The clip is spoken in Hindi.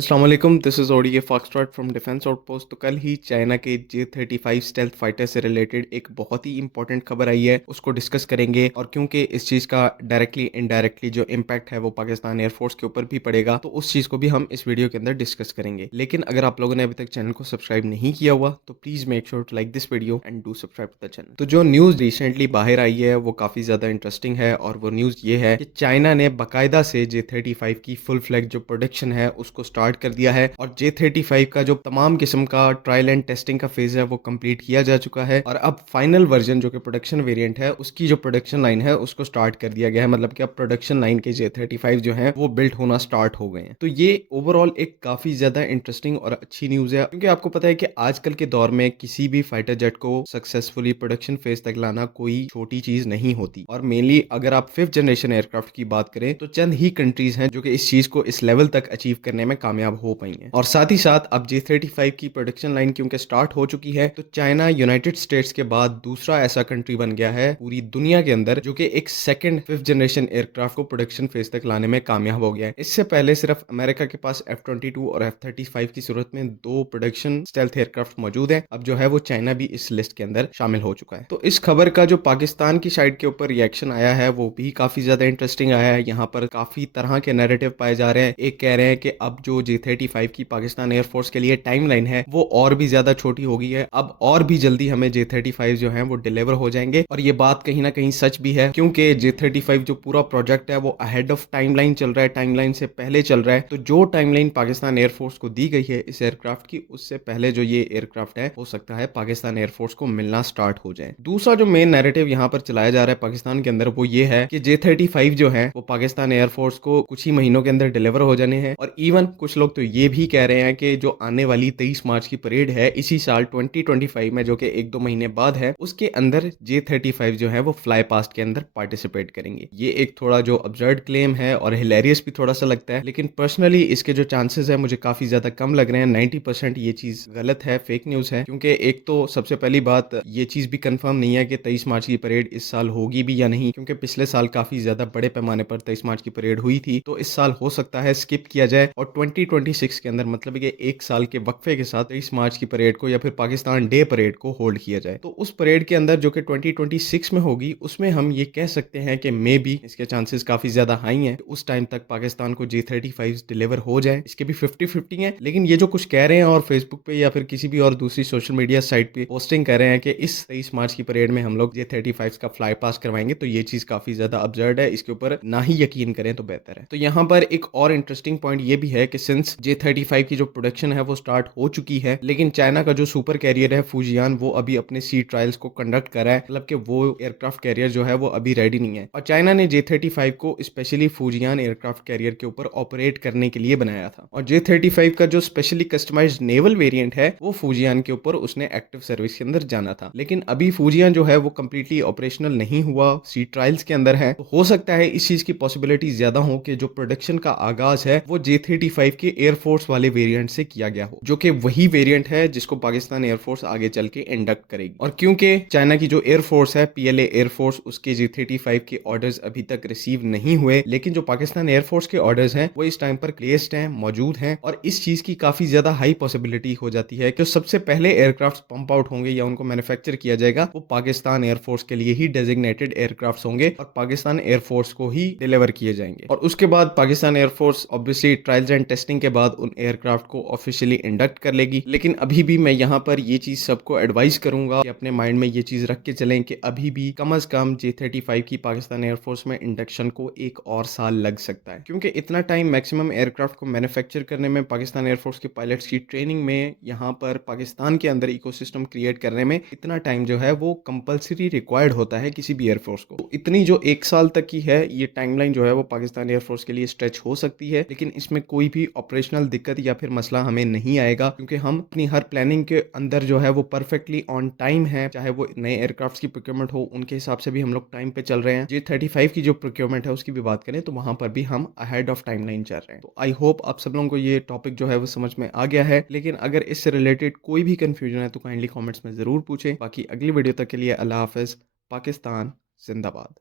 अस्सलाम वालेकुम, this is ODA foxtrot from defence outpost. तो कल ही चाइना के J-35 स्टेल्थ फाइटर से रिलेटेड एक बहुत ही इंपॉर्टेंट खबर आई है, उसको डिस्कस करेंगे। और क्योंकि इस चीज़ का डायरेक्टली इनडायरेक्टली जो इम्पैक्ट है वो पाकिस्तान एयरफोर्स के ऊपर भी पड़ेगा, तो उस चीज़ को भी हम इस वीडियो के अंदर डिस्कस करेंगे। लेकिन अगर आप लोगों ने अभी तक चैनल को सब्सक्राइब नहीं किया हुआ तो please make sure to like this video and do subscribe to the channel. तो जो न्यूज़ रिसेंटली बाहर आई है वो काफ़ी ज़्यादा इंटरेस्टिंग है, और वो न्यूज़ ये है कि चाइना ने बाकायदा से J-35 की फुल फ्लैग जो प्रोडक्शन है उसको स्टार्ट कर दिया है। और J-35 का जो तमाम किस्म का ट्रायल एंड टेस्टिंग का फेज है वो कंप्लीट किया जा चुका है, और अब फाइनल वर्जन जो कि प्रोडक्शन वेरिएंट है उसकी जो प्रोडक्शन लाइन है उसको स्टार्ट कर दिया गया है। मतलब कि अब प्रोडक्शन लाइन के J-35 जो है वो बिल्ड होना स्टार्ट हो गए हैं। तो ये ओवरऑल एक काफी ज्यादा इंटरेस्टिंग और अच्छी न्यूज है, क्योंकि आपको पता है कि आजकल के दौर में किसी भी फाइटर जेट को सक्सेसफुली प्रोडक्शन फेज तक लाना कोई छोटी चीज नहीं होती। और मेनली अगर आप 5th जनरेशन एयरक्राफ्ट की बात करें तो चंद ही कंट्रीज हैं जो कि इस चीज को इस लेवल तक अचीव करने में कामयाब हो पाई हैं। और साथ ही साथ अब J-35 की प्रोडक्शन लाइन क्योंकि स्टार्ट हो चुकी है, तो चाइना यूनाइटेड स्टेट्स के बाद दूसरा ऐसा कंट्री बन गया है पूरी दुनिया के अंदर जो कि एक सेकंड 5th जनरेशन एयरक्राफ्ट को प्रोडक्शन फेज तक लाने में कामयाब हो गया है। इससे पहले सिर्फ अमेरिका के पास F-22 और F-35 की सूरत में 2 प्रोडक्शन स्टेल्थ एयरक्राफ्ट मौजूद है। अब जो है वो चाइना भी इस लिस्ट के अंदर शामिल हो चुका है। तो इस खबर का जो पाकिस्तान की साइड के ऊपर रिएक्शन आया है वो भी काफी ज्यादा इंटरेस्टिंग आया है। यहाँ पर काफी तरह के नैरेटिव पाए जा रहे हैं। एक कह रहे हैं कि अब जो J-35 की पाकिस्तान एयरफोर्स के लिए टाइमलाइन है वो और भी ज्यादा छोटी हो गई है, अब और भी जल्दी हमें J-35 जो है वो डिलीवर हो जाएंगे। और ये बात कहीं ना कहीं सच भी है, क्योंकि J-35 जो पूरा प्रोजेक्ट है वो अहेड ऑफ टाइमलाइन चल रहा है, टाइमलाइन से पहले चल रहा है। तो जो टाइमलाइन पाकिस्तान एयरफोर्स को दी गई है इस एयरक्राफ्ट की, उससे पहले जो ये एयरक्राफ्ट है हो सकता है पाकिस्तान एयरफोर्स को मिलना स्टार्ट हो जाए। दूसरा जो मेन नैरेटिव यहाँ पर चलाया जा रहा है पाकिस्तान के अंदर वो ये है कि J-35 जो है वो पाकिस्तान एयरफोर्स को कुछ ही महीनों के अंदर डिलीवर हो जाने हैं। और इवन कुछ लोग तो ये भी कह रहे हैं कि जो आने वाली 23 मार्च की परेड है इसी साल 2025 में, जो कि 1-2 महीने बाद है, उसके अंदर J-35 जो है वो फ्लाई पास्ट के अंदर पार्टिसिपेट करेंगे। ये एक थोड़ा जो अब्सर्ड क्लेम है और हिलेरियस भी थोड़ा सा लगता है, लेकिन पर्सनली इसके जो चांसेस है मुझे काफी ज्यादा कम लग रहे हैं। 90% ये चीज गलत है, फेक न्यूज है। क्योंकि एक तो सबसे पहली बात ये चीज भी कंफर्म नहीं है कि 23 मार्च की परेड इस साल होगी भी या नहीं, क्योंकि पिछले साल काफी ज्यादा बड़े पैमाने पर 23 मार्च की परेड हुई थी। तो इस साल हो सकता है स्किप किया जाए और 2026 के अंदर, मतलब कि एक साल के वक्फे के साथ 23 मार्च की परेड को या फिर पाकिस्तान डे परेड को होल्ड किया जाए। तो उस परेड के अंदर जो कि 2026 में होगी, उसमें हम ये कह सकते हैं कि मे बी इसके चांसेस काफी ज्यादा हाई हैं उस टाइम तक पाकिस्तान को J-35 डिलीवर हो जाए। इसके भी 50-50 है, लेकिन ये जो कुछ कह रहे हैं और फेसबुक पे या फिर किसी भी और दूसरी सोशल मीडिया साइट पे पोस्टिंग कर रहे हैं कि इस 23 मार्च की परेड में हम लोग J-35 का फ्लाई पास करवाएंगे, तो ये चीज काफी ज्यादा अब्सर्ड है। इसके ऊपर ना ही यकीन करें तो बेहतर है। तो यहाँ पर एक और इंटरेस्टिंग पॉइंट ये भी है कि सिंस J-35 की जो प्रोडक्शन है वो स्टार्ट हो चुकी है, लेकिन चाइना का जो सुपर कैरियर है फूजियान वो अभी अपने सी ट्रायल्स को कंडक्ट कर रहा है। मतलब कि वो एयरक्राफ्ट कैरियर जो है वो अभी रेडी नहीं है, और चाइना ने J-35 को स्पेशली फूजियान एयरक्राफ्ट कैरियर के ऊपर ऑपरेट करने के लिए बनाया था। और J-35 का जो स्पेशली कस्टमाइज्ड नेवल वेरिएंट है वो फूजियान के ऊपर उसने एक्टिव सर्विस के अंदर जाना था, लेकिन अभी फूजियान जो है वो कंप्लीटली ऑपरेशनल नहीं हुआ, सी ट्रायल्स के अंदर है। तो हो सकता है इस चीज की पॉसिबिलिटी ज्यादा हो कि जो प्रोडक्शन का आगाज है वो J-35 के एयरफोर्स वाले वेरिएंट से किया गया हो, जो कि वही वेरिएंट है जिसको पाकिस्तान एयरफोर्स आगे चल के इंडक्ट करेगी। और क्योंकि चाइना की जो एयरफोर्स है PLA एयरफोर्स, उसके J-35 के ऑर्डर्स अभी तक रिसीव नहीं हुए, लेकिन जो पाकिस्तान एयरफोर्स के ऑर्डर्स हैं वो इस टाइम पर प्लेस्ड हैं, मौजूद हैं। और इस चीज की काफी ज्यादा हाई पॉसिबिलिटी हो जाती है कि सबसे पहले एयरक्राफ्ट पंप आउट होंगे या उनको मैन्युफैक्चर किया जाएगा वो पाकिस्तान एयरफोर्स के लिए ही डेजिग्नेटेड एयरक्राफ्ट होंगे और पाकिस्तान एयरफोर्स को ही डिलीवर किए जाएंगे। और उसके बाद Pakistan air force obviously trials and testing के बाद उन एयरक्राफ्ट को ऑफिशियली इंडक्ट कर लेगी। लेकिन अभी भी मैं यहाँ पर ये चीज सबको एडवाइस करूंगा कि अपने माइंड में ये चीज रख के चलें कि अभी भी कम अज कम J-35 की पाकिस्तान एयरफोर्स में इंडक्शन को 1 और साल लग सकता है, क्योंकि इतना टाइम मैक्सिमम एयरक्राफ्ट को मैन्युफैक्चर करने में, पाकिस्तान एयरफोर्स के पायलट्स की ट्रेनिंग में, यहाँ पर पाकिस्तान के अंदर इकोसिस्टम क्रिएट करने में इतना टाइम जो है वो कंपलसरी रिक्वायर्ड होता है किसी भी एयरफोर्स को। तो इतनी जो 1 साल तक की है ये टाइमलाइन जो है वो पाकिस्तान एयरफोर्स के लिए स्ट्रेच हो सकती है, लेकिन इसमें कोई भी ऑपरेशनल दिक्कत या फिर मसला हमें नहीं आएगा, क्योंकि हम अपनी हर प्लानिंग के अंदर जो है वो परफेक्टली ऑन टाइम है। चाहे वो नए एयरक्राफ्ट की प्रोक्योरमेंट हो, उनके हिसाब से भी हम लोग टाइम पे चल रहे हैं। J-35 की जो प्रोक्योरमेंट है उसकी भी बात करें तो वहां पर भी हम अहेड ऑफ टाइमलाइन चल रहे हैं। तो आई होप आप सब लोगों को ये टॉपिक जो है वो समझ में आ गया है, लेकिन अगर इससे रिलेटेड कोई भी कंफ्यूजन है तो काइंडली कॉमेंट्स में जरूर पूछें। बाकी अगली वीडियो तक के लिए अल्लाह हाफिज। पाकिस्तान जिंदाबाद।